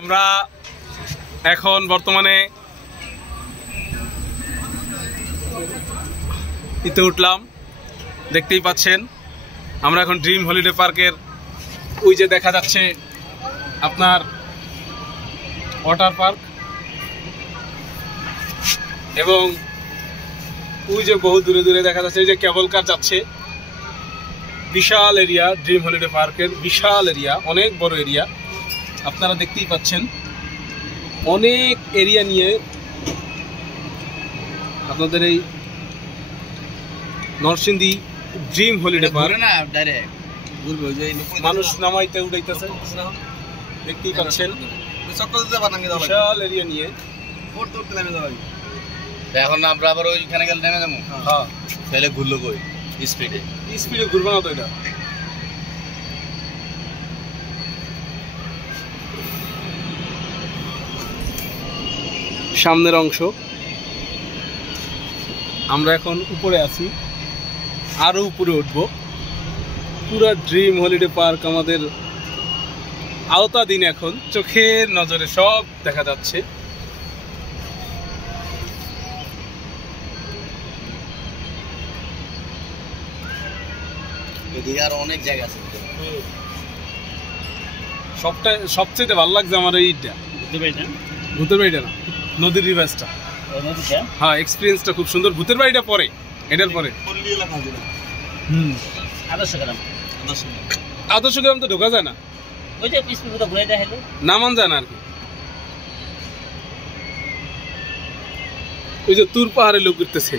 আমরা এখন বর্তমানে ইতে উঠলাম, দেখতেই পাচ্ছেন। আমরা এখন ড্রিম হলিডে পার্কের ওই যে দেখা যাচ্ছে আপনার ওয়াটার পার্ক, এবং ওই যে বহু দূরে দূরে দেখা যাচ্ছে এই যে কেবল কার যাচ্ছে। বিশাল এরিয়া, ড্রিম হলিডে পার্কের বিশাল এরিয়া, অনেক বড় এরিয়া, আপনারা দেখতেই পাচ্ছেন। অনেক এরিয়া নিয়ে আপনাদের এই নরসিংদী ড্রিম হলিডে পার্ক। মানুষ নামাইতে উঠাইতেছে, দেখতেই পাচ্ছেন। বিশাল এরিয়া নিয়ে এখন আমরা আবার ওইখানে গেলে নেমে যাবো। হ্যাঁ, তাহলে ঘুরলো কই স্পিডে ঘুরবো না তো। এটা সামনের অংশ। আমরা এখন উপরে আছি, আরো উপরে উঠবো। পুরা ড্রিম হলিডে পার্ক আমাদের আওতাধীন, এখন চোখের নজরে সব দেখা যাচ্ছে। এদিকে আর অনেক জায়গা আছে। সবচেয়ে ভালো লাগছে আমার এইটা, ভূতের বাড়িটা না, নদীর রিভার্সটা। হ্যাঁ, এক্সপিরিয়েন্সটা খুব সুন্দর। ভূতের বাড়িটা পরে, এটার পরে। আদর্শ গ্রাম তো ঢোকা যায় না, নামান যায় না আর কি। ওই যে তুর পাহাড়ে লোক করতেছে।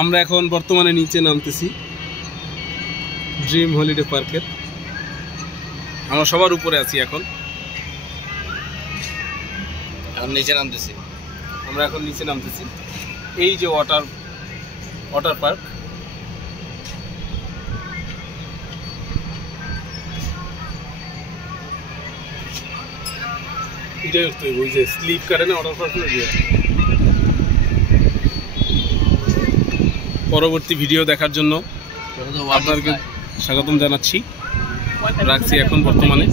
আমরা এখন বর্তমানে নিচে নামতেছি ড্রিম হলিডে পার্কের। আমরা সবার উপরে আছি এখন। নিচে নামতেছি। আমরা এখন নিচে নামতেছি। এই যে ওয়াটার পার্ক, এটাই তো ওই যে স্লিপ কাটে না ওয়াটার পার্ক। পরবর্তী ভিডিও দেখার জন্য আপনাদেরকে স্বাগতম জানাচ্ছি। রাখছি এখন বর্তমানে।